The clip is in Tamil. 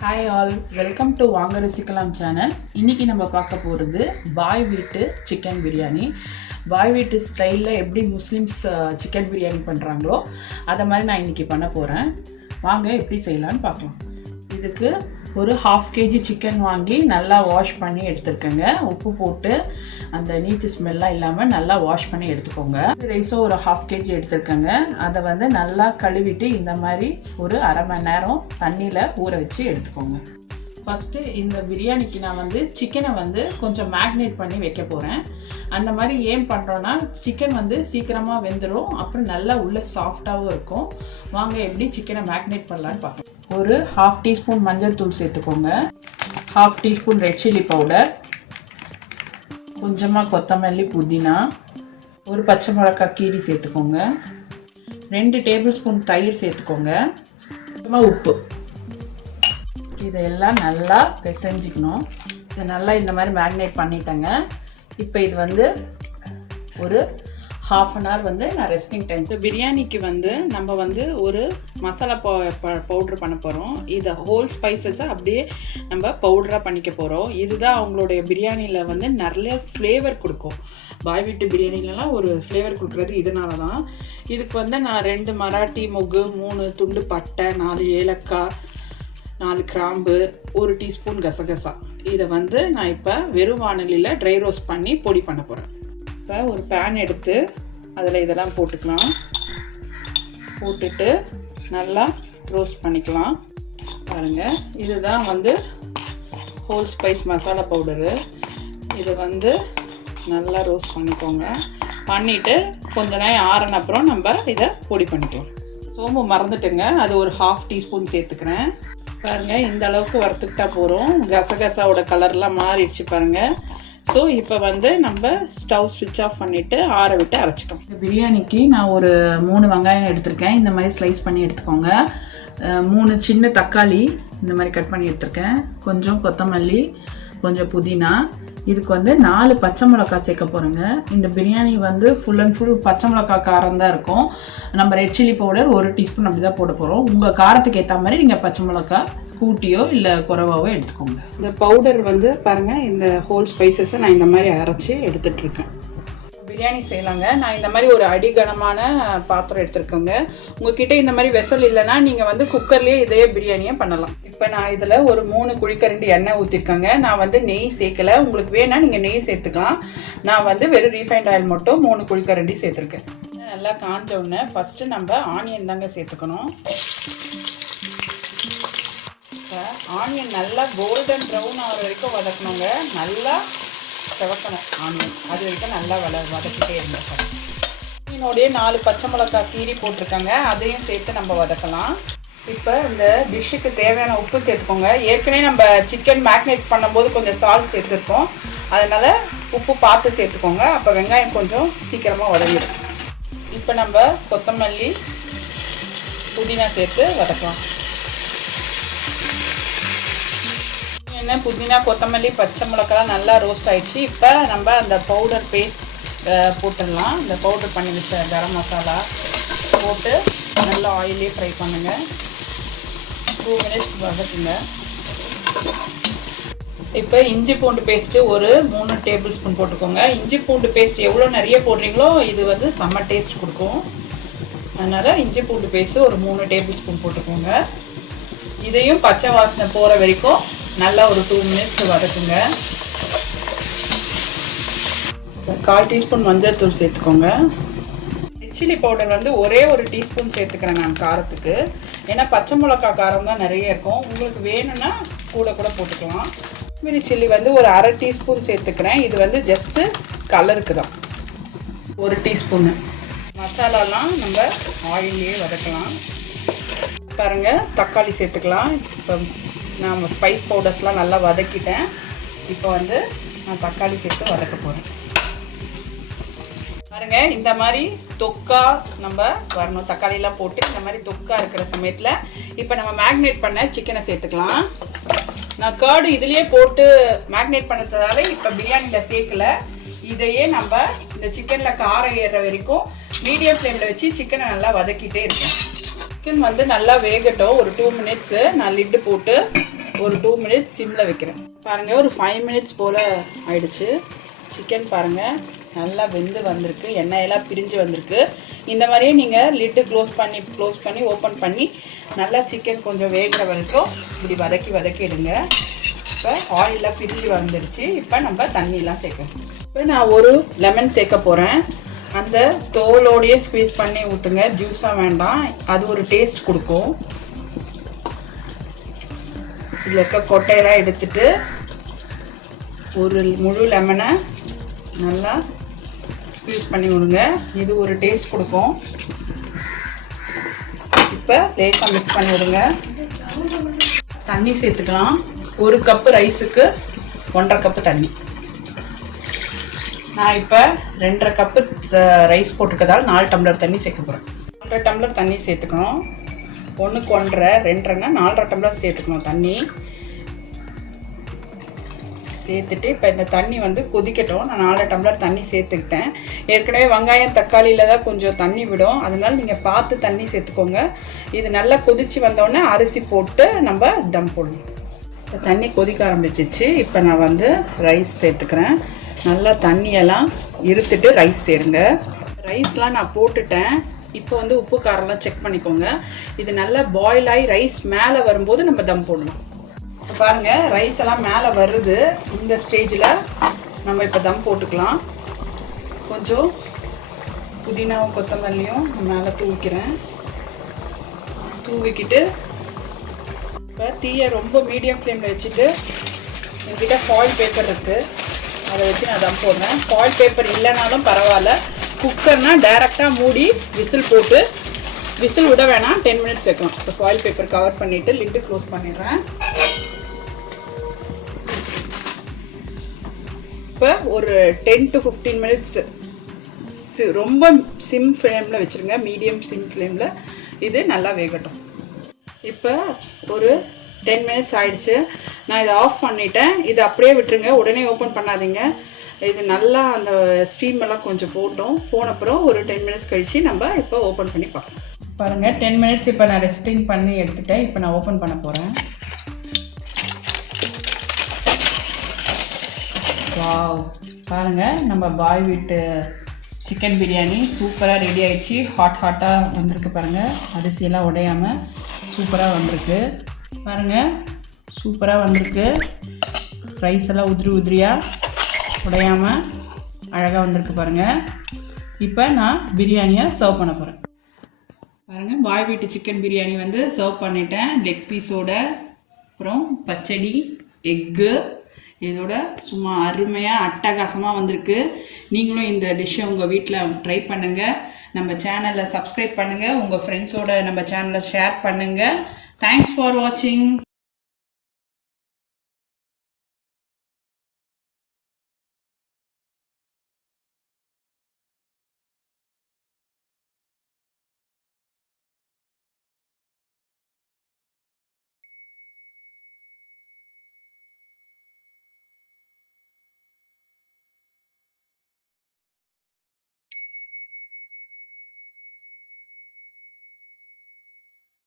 Hi all, welcome to Ruchikalam channel. இன்னைக்கு நம்ம பார்க்க போறது Baiveetu Chicken Biryani. Baiveetu ஸ்டைல்ல எப்படி முஸ்லிம்ஸ் சிக்கன் பிரியாணி பண்றாங்களோ அத மாதிரி நான் இன்னைக்கு பண்ண போறேன். வாங்க எப்படி செய்யலாம்னு பார்க்கலாம். இதுக்கு ஒரு 1/2 kg சிக்கன் வாங்கி நல்லா வாஷ் பண்ணி எடுத்துக்கங்க. உப்பு போட்டு அந்த நீச்சு ஸ்மெல்லாம் இல்லாம நல்லா வாஷ் பண்ணி எடுத்துக்கோங்க. ரைஸோ ஒரு 1/2 kg எடுத்துக்கங்க. அதை வந்து நல்லா கழுவிட்டு இந்த மாதிரி ஒரு அரை மணி நேரம் தண்ணியில் ஊற வச்சு எடுத்துக்கோங்க. ஃபஸ்ட்டு இந்த பிரியாணிக்கு நான் வந்து சிக்கனை வந்து கொஞ்சம் மேக்னேட் பண்ணி வைக்க போகிறேன். அந்த மாதிரி ஏன் பண்ணுறோன்னா சிக்கன் வந்து சீக்கிரமாக வெந்துடும், அப்புறம் நல்லா உள்ள சாஃப்டாகவும் இருக்கும். வாங்க எப்படி சிக்கனை மேக்னேட் பண்ணலான்னு பார்க்கலாம். ஒரு 1/2 teaspoon மஞ்சள் தூள் சேர்த்துக்கோங்க, 1/2 teaspoon ரெட் சில்லி பவுடர், கொஞ்சமாக கொத்தமல்லி புதினா, ஒரு பச்சை மிளகாய் கீரி சேர்த்துக்கோங்க, 2 tablespoon தயிர் சேர்த்துக்கோங்க, கொஞ்சமாக உப்பு. இதெல்லாம் நல்லா பிசைஞ்சிக்கணும். இதை நல்லா இந்த மாதிரி மேக்னேட் பண்ணிட்டேங்க. இப்போ இது வந்து ஒரு 1/2 an hour வந்து நான் ரெஸ்டிங் டைம். பிரியாணிக்கு வந்து நம்ம வந்து ஒரு மசாலா பவுட்ரு பண்ண போகிறோம். இதை ஹோல் ஸ்பைசஸை அப்படியே நம்ம பவுடராக பண்ணிக்க போகிறோம். இதுதான் அவங்களுடைய பிரியாணியில் வந்து நிறைய ஃப்ளேவர் கொடுக்கும். பாய்வீட்டு பிரியாணிலலாம் ஒரு ஃப்ளேவர் கொடுக்குறது இதனால தான். இதுக்கு வந்து நான் 2 மராட்டி மொகு, 3 துண்டு பட்டை, 4 ஏலக்காய், 4 கிராம்பு, 1 டீஸ்பூன் கசகசா, இதை வந்து நான் இப்போ வெறும் வாணலியில் ட்ரை ரோஸ்ட் பண்ணி பொடி பண்ண போகிறேன். இப்போ ஒரு பேன் எடுத்து அதில் இதெல்லாம் போட்டுக்கலாம். போட்டுட்டு நல்லா ரோஸ்ட் பண்ணிக்கலாம். பாருங்கள், இதுதான் வந்து ஹோல் ஸ்பைஸ் மசாலா பவுடரு. இதை வந்து நல்லா ரோஸ்ட் பண்ணிக்கோங்க. பண்ணிவிட்டு கொஞ்ச நேரம் ஆறின அப்புறம் நம்ம இதை பொடி பண்ணிக்கலாம். சோம்பு மறந்துட்டுங்க, அது ஒரு 1/2 teaspoon சேர்த்துக்கிறேன். பாருங்கள், இந்த அளவுக்கு வறுத்துக்கிட்டா போகிறோம். கசகசாவோட கலர்லாம் மாறிடுச்சு பாருங்கள். ஸோ இப்போ வந்து நம்ம ஸ்டவ் ஸ்விட்ச் ஆஃப் பண்ணிவிட்டு ஆற விட்டு அரைச்சிட்டோம். இந்த பிரியாணிக்கு நான் ஒரு 3 வெங்காயம் எடுத்திருக்கேன். இந்த மாதிரி ஸ்லைஸ் பண்ணி எடுத்துக்கோங்க. 3 சின்ன தக்காளி இந்த மாதிரி கட் பண்ணி எடுத்திருக்கேன். கொஞ்சம் கொத்தமல்லி, கொஞ்சம் புதினா. இதுக்கு வந்து 4 பச்சை மிளகாய் சேர்க்க போகிறேங்க. இந்த பிரியாணி வந்து ஃபுல் அண்ட் ஃபுல் பச்சை மிளகாய் காரம் தான் இருக்கும். நம்ம ரெட் சில்லி பவுடர் 1 டீஸ்பூன் அப்படி தான் போட போகிறோம். உங்கள் காரத்துக்கு ஏற்ற மாதிரி நீங்கள் பச்சை மிளகாய் கூட்டியோ இல்லை குறைவாவோ எடுத்துக்கோங்க. இந்த பவுடர் வந்து பாருங்கள், இந்த ஹோல் ஸ்பைசஸை நான் இந்த மாதிரி அரைச்சி எடுத்துகிட்ருக்கேன். பிரியாணி செய்யலாங்க. நான் இந்த மாதிரி ஒரு அடிகனமான பாத்திரம் எடுத்துருக்கேங்க. உங்ககிட்ட இந்த மாதிரி வெசல் இல்லைன்னா நீங்கள் வந்து குக்கர்லேயே இதே பிரியாணியை பண்ணலாம். இப்போ நான் இதில் ஒரு 3 குழிக்கரண்டி எண்ணெய் ஊற்றிருக்கேங்க. நான் வந்து நெய் சேர்க்கலை. உங்களுக்கு வேணால் நீங்கள் நெய் சேர்த்துக்கலாம். நான் வந்து வெறும் ரீஃபைண்ட் ஆயில் மட்டும் 3 குழிக்கரண்டி சேர்த்துருக்கேன். நல்லா காஞ்ச உடனே ஃபஸ்ட்டு நம்ம ஆனியன் தாங்க சேர்த்துக்கணும். இப்போ ஆனியன் நல்லா கோல்டன் ப்ரௌன் ஆகிற வரைக்கும் வதக்கணுங்க. நல்லா செவக்கணும் ஆனியன், அது வரைக்கும் நல்லா வதக்கிட்டே இருந்தேன். ஆனியனோடைய 4 பச்சை மிளகாய் கீரி போட்டிருக்காங்க, அதையும் சேர்த்து நம்ம வதக்கலாம். இப்போ இந்த டிஷ்ஷுக்கு தேவையான உப்பு சேர்த்துக்கோங்க. ஏற்கனவே நம்ம சிக்கன் மேக்னேட் பண்ணும்போது கொஞ்சம் சால்ட் சேர்த்துருக்கோம், அதனால் உப்பு பார்த்து சேர்த்துக்கோங்க. அப்போ வெங்காயம் கொஞ்சம் சீக்கிரமாக வதங்கிடும். இப்போ நம்ம கொத்தமல்லி புதினா சேர்த்து வதக்கலாம். புதினா, கொத்தமல்லி, பச்சை மிளகாய் நல்லா ரோஸ்ட் ஆகிடுச்சு. இப்போ நம்ம அந்த பவுடர் பேஸ்ட் போட்டுடலாம். இந்த பவுடர் பண்ணி வச்ச கரம் மசாலா போட்டு நல்லா ஆயிலே ஃப்ரை பண்ணுங்கள். 2 minutes வதக்குங்க. இப்போ இஞ்சி பூண்டு பேஸ்ட்டு ஒரு 3 tablespoon போட்டுக்கோங்க. இஞ்சி பூண்டு பேஸ்ட் எவ்வளோ நிறைய போடுறீங்களோ இது வந்து செம்ம டேஸ்ட் கொடுக்கும். அதனால் இஞ்சி பூண்டு பேஸ்ட்டு ஒரு 3 tablespoon போட்டுக்கோங்க. இதையும் பச்சை வாசனை போகிற வரைக்கும் நல்லா ஒரு 2 minutes வதக்குங்க. 1/4 teaspoon மஞ்சள் தூள் சேர்த்துக்கோங்க. ரெட் சில்லி பவுடர் வந்து ஒரே 1 டீஸ்பூன் சேர்த்துக்கிறேன் நான் காரத்துக்கு. ஏன்னா பச்சை மிளகாய் காரம் தான் நிறைய இருக்கும். உங்களுக்கு வேணும்னா கூட போட்டுக்கலாம். காஷ்மீரி சில்லி வந்து ஒரு 1/2 teaspoon சேர்த்துக்கிறேன். இது வந்து ஜஸ்ட்டு கலருக்கு தான். 1 டீஸ்பூனு. மசாலாலாம் நம்ம ஆயிலே வதக்கலாம். பாருங்கள், தக்காளி சேர்த்துக்கலாம். இப்போ நான் ஸ்பைஸ் பவுடர்ஸ்லாம் நல்லா வதக்கிட்டேன். இப்போ வந்து நான் தக்காளி சேர்த்து வதக்க போகிறேன். பாருங்கள், இந்த மாதிரி தொக்கா நம்ம வரணும். தக்காளிலாம் போட்டு இந்த மாதிரி தொக்கா இருக்கிற சமயத்தில் இப்போ நம்ம மேக்னேட் பண்ண சிக்கனை சேர்த்துக்கலாம். நான் கர்டு இதுலேயே போட்டு மேக்னேட் பண்ணுறதால இப்போ பிரியாணியில் சேர்க்கலை. இதையே நம்ம இந்த சிக்கனில் காரம் ஏறுற வரைக்கும் மீடியம் ஃப்ளேமில் வச்சு சிக்கனை நல்லா வதக்கிட்டே இருக்கேன். சிக்கன் வந்து நல்லா வேகட்டும். ஒரு 2 minutes நான் லிட்டு போட்டு ஒரு 2 மினிட்ஸ் சிம்மில் வைக்கிறேன். பாருங்கள், ஒரு 5 மினிட்ஸ் போல் ஆயிடுச்சு. சிக்கன் பாருங்கள் நல்லா வெந்து வந்திருக்கு, எண்ணெயெல்லாம் பிரிஞ்சு வந்திருக்கு. இந்த மாதிரியே நீங்கள் லிட்டு க்ளோஸ் பண்ணி ஓப்பன் பண்ணி நல்லா சிக்கன் கொஞ்சம் வேகிற வரைக்கும் இப்படி வதக்கி எடுங்க. இப்போ ஆயிலெலாம் பிரிஞ்சு வந்துடுச்சு. இப்போ நம்ம தண்ணியெலாம் சேர்க்கணும். இப்போ நான் ஒரு லெமன் சேர்க்க போகிறேன். அந்த தோலோடையே ஸ்குவீஸ் பண்ணி ஊற்றுங்க, ஜூஸாக வேண்டாம், அது ஒரு டேஸ்ட் கொடுக்கும். இதில் இருக்க கொட்டையெல்லாம் எடுத்துட்டு ஒரு முழு லெமனை நல்லா ஸ்குவீஸ் பண்ணி விடுங்க, இது ஒரு டேஸ்ட் கொடுக்கும். இப்போ லேசாக மிக்ஸ் பண்ணி விடுங்க. தண்ணி சேர்த்துக்கலாம். 1 கப்பு ரைஸுக்கு 1.5 கப்பு தண்ணி. நான் இப்போ 2.5 கப்பு ரைஸ் போட்டிருக்கதால் 4 டம்ளர் தண்ணி சேர்க்க போகிறேன். 1.5 டம்ளர் தண்ணி சேர்த்துக்கணும். 1க்கு 1.5, 2.5ன்னா 4.5 டம்ளர் சேர்த்துக்கணும் தண்ணி. சேர்த்துட்டு இப்போ இந்த தண்ணி வந்து கொதிக்கட்டும். நான் 4 டம்ளர் தண்ணி சேர்த்துக்கிட்டேன். ஏற்கனவே வெங்காயம் தக்காளியில் தான் கொஞ்சம் தண்ணி விடும், அதனால் நீங்கள் பார்த்து தண்ணி சேர்த்துக்கோங்க. இது நல்லா கொதித்து வந்தோடனே அரிசி போட்டு நம்ம தம் போடணும். இப்போ தண்ணி கொதிக்க ஆரம்பிச்சிச்சு. இப்போ நான் வந்து ரைஸ் சேர்த்துக்கிறேன். நல்லா தண்ணியெல்லாம் இருத்துட்டு ரைஸ் சேருங்க. ரைஸ்லாம் நான் போட்டுட்டேன். இப்போ வந்து உப்பு காரம்லாம் செக் பண்ணிக்கோங்க. இது நல்லா பாயில் ஆகி ரைஸ் மேலே வரும்போது நம்ம தம் போடணும். இப்போ பாருங்கள், ரைஸ் எல்லாம் மேலே வருது. இந்த ஸ்டேஜில் நம்ம இப்போ தம் போட்டுக்கலாம். கொஞ்சம் புதினாவும் கொத்தமல்லியும் மேலே தூவிக்கிறேன். தூவிக்கிட்டு இப்போ தீயை ரொம்ப மீடியம் ஃப்ளேமில் வச்சுட்டு, என்கிட்ட ஃபாயில் பேப்பர் இருக்குது, அதை வச்சு நான் தம் போடுறேன். ஃபாயில் பேப்பர் இல்லைனாலும் பரவாயில்ல. குக்கர்னால் டைரெக்டாக மூடி விசில் போட்டு, விசில் விட வேணாம், 10 மினிட்ஸ் வைக்கலாம். இப்போ ஃபாயில் பேப்பர் கவர் பண்ணிவிட்டு லிட்டு க்ளோஸ் பண்ணிடுறேன். இப்போ ஒரு 10 to 15 மினிட்ஸ் ரொம்ப சிம் ஃப்ளேமில் வச்சுருங்க, மீடியம் சிம் ஃப்ளேமில் இது நல்லா வேகட்டும். இப்போ ஒரு 10 மினிட்ஸ் ஆயிடுச்சு. நான் இதை ஆஃப் பண்ணிட்டேன். இது அப்படியே விட்டுருங்க, உடனே ஓப்பன் பண்ணாதீங்க. இது நல்லா அந்த ஸ்டீம் எல்லாம் கொஞ்சம் போனப்புறம் ஒரு 10 மினிட்ஸ் கழித்து நம்ம இப்போ ஓப்பன் பண்ணி பார்க்கலாம். பாருங்கள், 10 மினிட்ஸ் இப்போ நான் ரெஸ்டிங் பண்ணி எடுத்துட்டேன். இப்போ நான் ஓப்பன் பண்ண போகிறேன். வாவ், பாருங்கள், நம்ம பாய்வீட்டு சிக்கன் பிரியாணி சூப்பராக ரெடி ஆகிடுச்சு. ஹாட்டாக வந்திருக்கு பாருங்கள். அரிசியெல்லாம் உடையாமல் சூப்பராக வந்திருக்கு பாருங்கள். சூப்பராக வந்திருக்கு. ரைஸ் எல்லாம் உதிரியாக உடையாமல் அழகாக வந்திருக்கு பாருங்கள். இப்போ நான் பிரியாணியை சர்வ் பண்ண போகிறேன். பாருங்கள், பாய்வீட்டு சிக்கன் பிரியாணி வந்து சர்வ் பண்ணிட்டேன். லெக் பீஸோட, அப்புறம் பச்சடி, எக்கு, இதோட சும்மா அருமையாக அட்டகாசமாக வந்திருக்கு. நீங்களும் இந்த டிஷ்ஷை உங்கள் வீட்டில் ட்ரை பண்ணுங்கள். நம்ம சேனலை சப்ஸ்கிரைப் பண்ணுங்கள். உங்கள் ஃப்ரெண்ட்ஸோட நம்ம சேனலை ஷேர் பண்ணுங்கள். தேங்க்ஸ் ஃபார் வாட்சிங்.